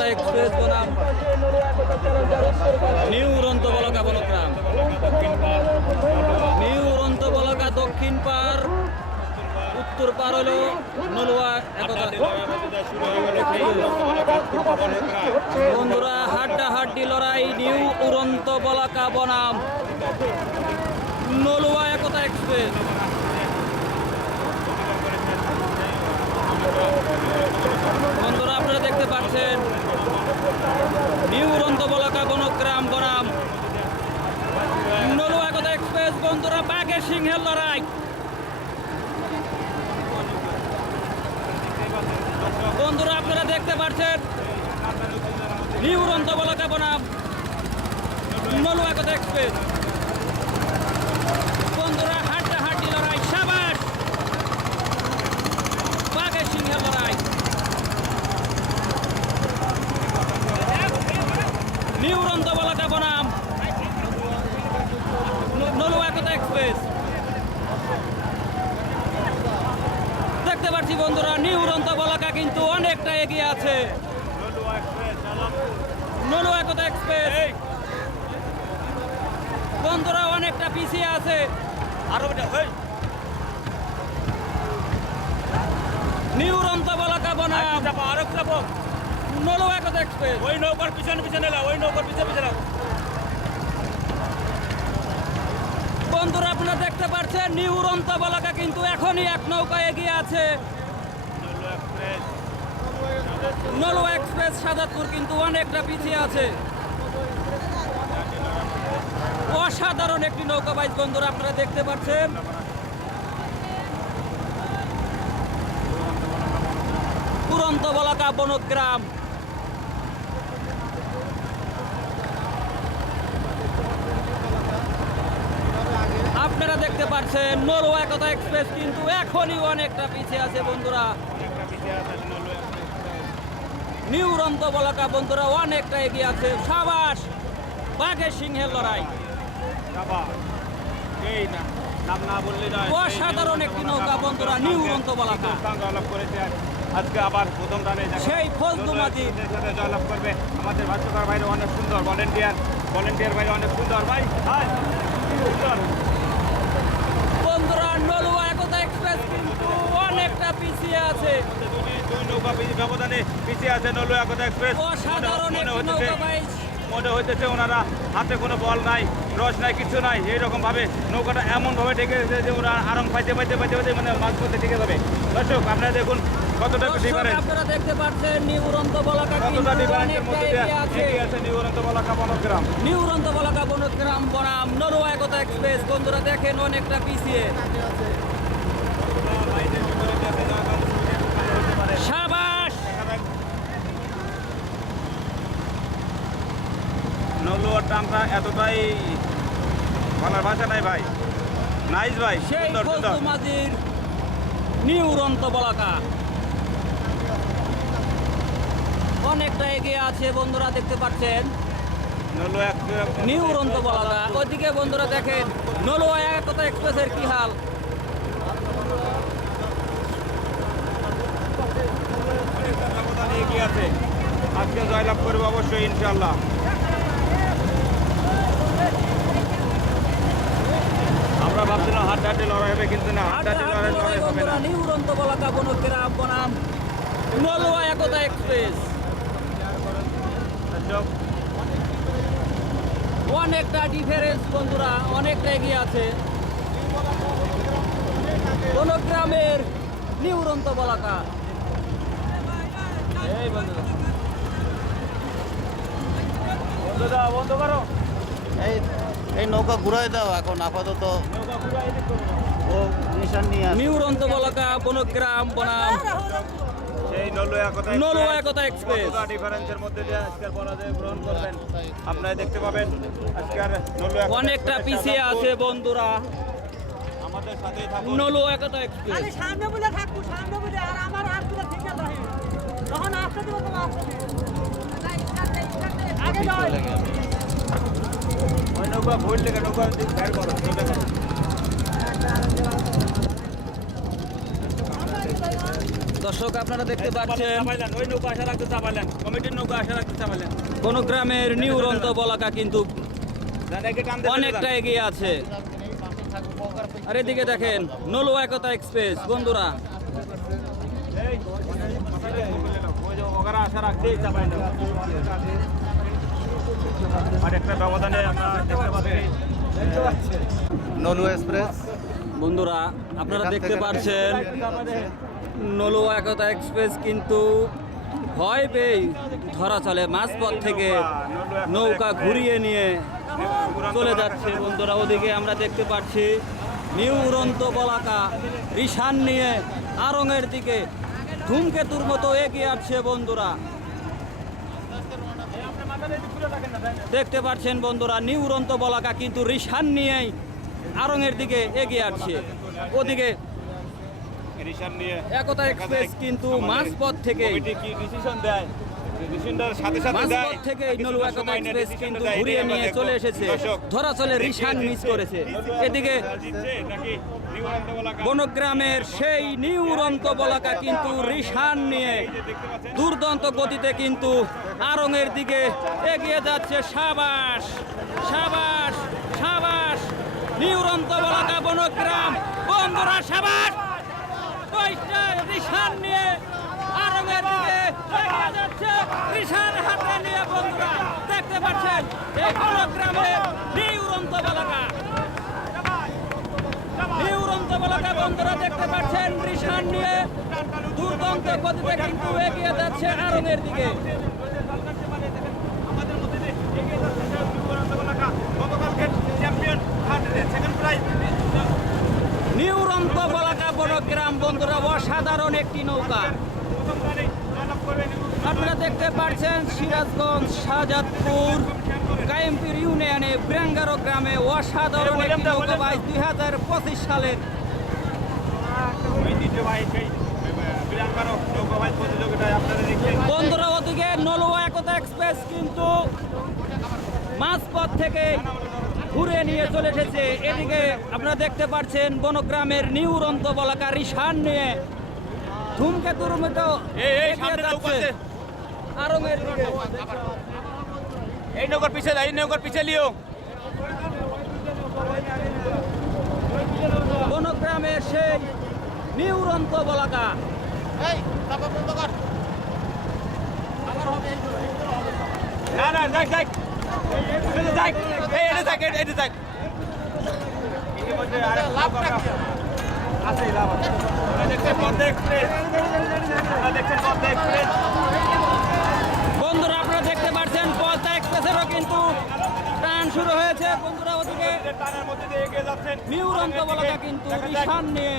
একতা express বনাম new উড়ন্ত বলাকা বনগ্রাম। New উড়ন্ত বলাকা দক্ষিণ পার, উত্তর পার হলো নলুয়া একতা। বন্ধুরা হাড্ডাহাড্ডি লড়াই নিউ উড়ন্ত বলাকা বনাম নলুয়া একতা এক্সপ্রেস। বন্ধুরা আপনারা দেখতে পাচ্ছেন নিউ উড়ন্ত বলাকা বনগ্রাম বনাম নলুয়া একতা এক্সপ্রেস। বন্ধুরা বাঘের সিংহের লড়াই। বন্ধুরা আপনারা দেখতে পাচ্ছেন নিউ উড়ন্ত বলাকা বনাম নলুয়া একতা এক্সপ্রেস। বন্ধুরা হাড্ডাহাড্ডি লড়াই, সাবাস বাঘের সিংহের লড়াই। নিউ উড়ন্ত বলাকা বনাম নলুয়া একতা এক্সপ্রেস। দেখতে পাচ্ছি বন্ধুরা নিউ উড়ন্ত বলাকা কিন্তু অনেকটা এগিয়ে আছে। নলুয়া একতা এক্সপ্রেস বন্ধুরা অনেকটা পিছিয়ে আছে। নিউ উড়ন্ত বলাকা বনাম নলুয়া একতা এক্সপ্রেস। ওই নৌকার পিছনে পিছনে ওই নৌকার পিছনে পিছনে। বন্ধুরা আপনারা দেখতে পাচ্ছেন নিউ উড়ন্ত বলাকা কিন্তু এখনই এক নৌকা এগিয়ে আছে। নলুয়া এক্সপ্রেস সাজাদপুর কিন্তু অনেকটা পিছিয়ে আছে। অসাধারণ একটি নৌকা বাইচ বন্ধুরা আপনারা দেখতে পাচ্ছেন। উড়ন্ত বলাকা বনগ্রাম। আপনারা দেখতে পাচ্ছেন নলুয়া একতা এক্সপ্রেস কিন্তু এখনই অনেকটা পিছিয়ে আছে বন্ধুরা। নিউ উড়ন্ত বলাকা বন্ধুরা অনেকটা এগিয়ে আছে। সাবাস বাঘের সিংহের লড়াই। অসাধারণ একটি নৌকা বন্ধুরা নিউ উড়ন্ত বলাকা। আজকে আবার প্রথম রানে সেই ফজলুমাজি জয়লাভ করবে আমাদের ভাষ্যকার ভাইরা অনেক সুন্দর ভলেন্টিয়ার ভাইরা অনেক সুন্দর ভাই সুন্দর। বন্ধুরা নলুয়া একতা এক্সপ্রেস কিন্তু অনেকটা পিছিয়ে আছে। দুই নৌকা ব্যবধানে পিছিয়ে আছে নলুয়া একতা এক্সপ্রেস। অসাধারণ একটি নৌকা বাইচ। মনে হইতেছে ওনারা হাতে কোনো বল নাই, রস নাই, কিছু নাই। এইরকম ভাবে নৌকাটা এমন ভাবে ঢেকে যে ওরা আরং পাইতে পাইতে পাইতে পাইতে মানে মাছ পথে ঢেকে যাবে। দর্শক আপনারা দেখুন কতটা ডিফারেন্স। আপনারা দেখতে পাচ্ছেন নিউ উড়ন্ত বলাকা কতটা ডিফারেন্সের মধ্যে এগিয়ে আছে নিউ উড়ন্ত বলাকা বনগ্রাম। নিউ উড়ন্ত বলাকা বনগ্রাম বনাম নলুয়া একতা এক্সপ্রেস। বন্ধুরা দেখেন অনেকটা পিছিয়ে। সাবাস নলুয়ার টানটা এতটাই বলার ভাষা নাই ভাই। নাইস ভাই, সেই সুন্দর সুন্দর। ফজলুমাজির নিউ উড়ন্ত বলাকা অনেকটা এগিয়ে আছে বন্ধুরা দেখতে পাচ্ছেন নিউ উড়ন্ত বলাকা। ওইদিকে বন্ধুরা দেখেন নলুয়া একতা এক্সপ্রেসের কি হাল। এগিয়ে আছে, আজকে জয়লাভ করবো অবশ্যই ইনশাল্লাহ। আমরা ভাবছিলাম হাড্ডাহাড্ডি লড়াই হবে, কিন্তু না, হাড্ডাহাড্ডি লড়াই হবে না। নিউ উড়ন্ত বলাকা বনগ্রাম বনাম নলুয়া একতা এক্সপ্রেস অনেকটা ডিফারেন্স বন্ধুরা, অনেকটা এগিয়ে আছে বনগ্রামের নিউ উড়ন্ত বলাকা। এই বন্ধুরা বন্ধ করো, এই নৌকা ঘুরাই দাও এখন আপাতত। ও নিশান নিয়ে নিউ উড়ন্ত বলাকা বনগ্রাম বনাম সেই নলুয়া একতা এক্সপ্রেস। ডিফারেন্সের মধ্যে দিয়ে আজকের পরাজয় গ্রহণ করবেন আপনারা দেখতে পাবেন। আজকের নলুয়া অনেকটা পিছিয়ে আছে বন্ধুরা আমাদের সাথেই থাকুন। নলুয়া একতা এক্সপ্রেস। আমি সামনে বলে থাকবো, সামনে বলে, আর আমার হাতগুলো ঠিক আছে তখন আসতে দেবো, তোমার আসতে দেবো। আগে যাও। ওই নৌকা ভুল লেগে নৌকা বের করো। দর্শক আপনারা দেখতে পাচ্ছেন চাপাইলেন, ওই নৌকা আসা রাখতে চাপাইলেন, কমিটির নৌকা আসা রাখতে চাপাইলেন। কোন গ্রামের নিউ উড়ন্ত বলাকা কিন্তু যান, একে টান দিয়ে অনেকটা এগিয়ে আছে। আর এদিকে দেখেন নলুয়া একতা এক্সপ্রেস বন্ধুরা, এই, ওই যে ওগারা আশা রাখতেই চাপাইল। আর একটা ব্যবধানে আমরা দেখতে পাচ্ছি নলুয়া এক্সপ্রেস বন্ধুরা আপনারা এখান দেখতে থেকে পাচ্ছেন নলুয়া একতা এক্সপ্রেস কিন্তু ভয় পেয়ে ধরা চলে মাঝপথ থেকে নৌকা ঘুরিয়ে নিয়ে চলে যাচ্ছে বন্ধুরা। ওদিকে আমরা দেখতে পাচ্ছি নিউ উড়ন্ত বলাকা রিশান নিয়ে আড়ংয়ের দিকে ধূমকেতুর মতো এগিয়ে আসছে বন্ধুরা। দেখতে পাচ্ছেন বন্ধুরা নিউ উড়ন্ত বলাকা কিন্তু রিশান নিয়েই আড়ংয়ের দিকে এগিয়ে আসছে। ওদিকে রিশান নিয়ে একতা এক্সপ্রেস কিন্তু মাঝপথ থেকে কমিটি কি ডিসিশন দেয়, ডিসিশনটার সাথে সাথে দেয়। মাঝপথ থেকে কিছু নলুয়া একতা সময় নিয়ে এক্সপ্রেস decision কিন্তু দেয়, ঘুরিয়ে এটাই আমরা নিয়ে দেখবো। চলে এসেছে। দর্শক, ধরা চলে রিশান মিস করেছে। এদিকে জিতছে নাকি নিউ উড়ন্ত বলাকা? বনগ্রামের সেই নিউ উড়ন্ত বলাকা কিন্তু রিশান নিয়ে এই যে দেখতে পাচ্ছেন, দুর্দান্ত গতিতে কিন্তু আড়ংয়ের দিকে এগিয়ে যাচ্ছে। সাবাস সাবাস সাবাস নিউ উড়ন্ত বলাকা বনগ্রাম বন্ধুরা, সাবাস ওইটা রিশান নিয়ে আড়ংয়ের দিকে এগিয়ে যাচ্ছে। রিশান হাতে নিয়ে বন্ধুরা দেখতে পাচ্ছেন এই বনগ্রামের নিউ উড়ন্ত বলাকা, নিউ উড়ন্ত বলাকা বন্ধুরা দেখতে পাচ্ছেন রিশান নিয়ে দুর্দান্ত গতিতে কিন্তু এগিয়ে যাচ্ছে আড়ংয়ের দিকে। আমাদের মধ্যে যে এগিয়ে যাচ্ছে সে নিউ উড়ন্ত বলাকা, গতকালকে চ্যাম্পিয়ন, সেকেন্ড প্রাইজ। নিউ উড়ন্ত বলাকা বনগ্রাম বন্ধুরা অসাধারণ একটি নৌকা। প্রথম রানে জয়লাভ করবে নিউ উড়ন্ত আপনারা দেখতে পাচ্ছেন সিরাজগঞ্জ শাহজাদপুর কায়েমপুর ইউনিয়নে ব্রাঙ্গারো গ্রামে অসাধারণ একটি নৌকা বাইচ 2025 সালের ঐতিহ্যবাহী সেই বিরাঙ্গারো নৌকাবাজ প্রতিযোগিতায় আপনারা দেখছেন। বন্ধুরা। ওদিকে নলুয়া একতা এক্সপ্রেস কিন্তু মাঝপথ থেকে ঘুরে নিয়ে চলে এসেছে। এদিকে আপনারা দেখতে পাচ্ছেন বনগ্রামের নিউ উড়ন্ত বলাকা রিশান নিয়ে ধূমকেতুর মতো এই এগিয়ে সামনে নৌকা যাচ্ছে আছে। আড়ংয়ের দিকে। এই নৌকার পিছে এই নৌকার পিছে লিও। বনগ্রামের সেই নিউ উড়ন্ত বলাকা না না যাক যাক এটা যাক, এই এটা যাক, এটা যাক। ইতিমধ্যে লাভ আছে, লাভ আছে। আমরা দেখছেন পদ্মা এক্সপ্রেস, আমরা দেখছেন পদ্মা এক্সপ্রেস। বন্ধুরা আপনারা দেখতে পাচ্ছেন পদ্মা এক্সপ্রেসেরও কিন্তু টান শুরু হয়েছে বন্ধুরা। ওদিকে টানের মধ্যে দিয়ে এগিয়ে যাচ্ছেন নিউ উড়ন্ত বলাকা কিন্তু দেখা যাক। রিশান নিয়ে